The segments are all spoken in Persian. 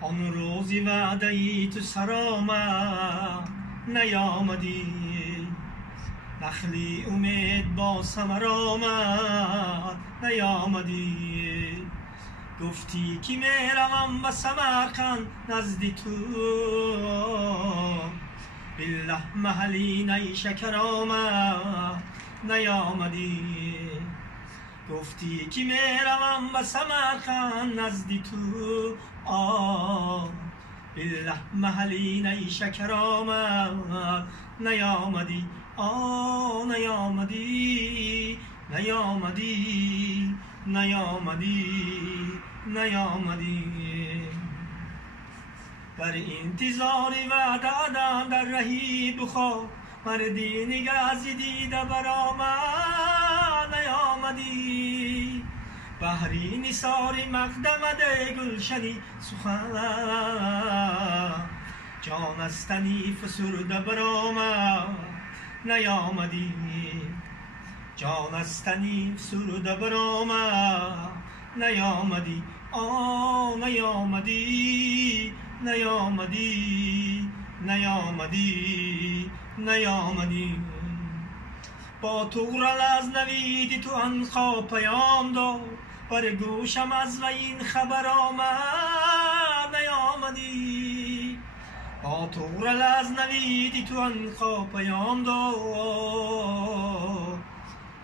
آن روزی وعده‌ای تو سرآمد نیامدی، نخلی امید با ثمر آمد نیامدی. گفتی که میروم به سمرقند نزد تو، بالله محلی نیشکر آمد نیامدی. گفتی که میروم به سمرقند نزد تو، بالله محلی نیشکر آمد نیامدی. نیامدی نیامدی نیامدی نیامدی. در انتظار وعده در رهی بخواه، مردی نگه از دیده برآمد نیامدی. بحری نثار مقدمه گلشنی سخن، جان از تنی فسرده برآمد نیامدی. جان از تنی فسرده برآمد نیامدی. نیامدی نیامدی نیامدی نیامدی. با طغرل از نوید تو عنقا پیام داد، بر گوشم از وی این خبر آمد نیامدی. با طغرل از نوید تو عنقا پیام داد،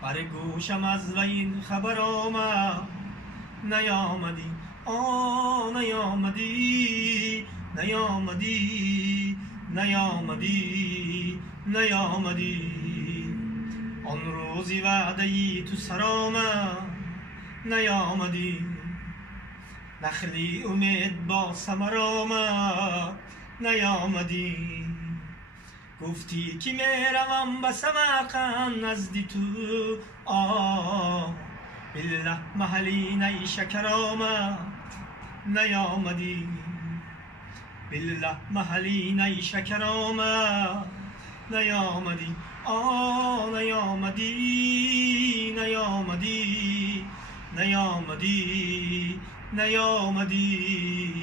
بر گوشم از وی این خبر آمد نیامدی. نیامدی نیامدی نیامدی نیامدی. آن روزی وعده‌ای تو سرآمد نیامدی، نخلی امید با ثمر آمد نیامدی. گفتی که میروم به سمرقند نزد تو، بالله محلی نیشکر آمد نیامدی. بالله محلی نیشکر آمد نیامدی. نیامدی نیامدی نیامدی نیامدی.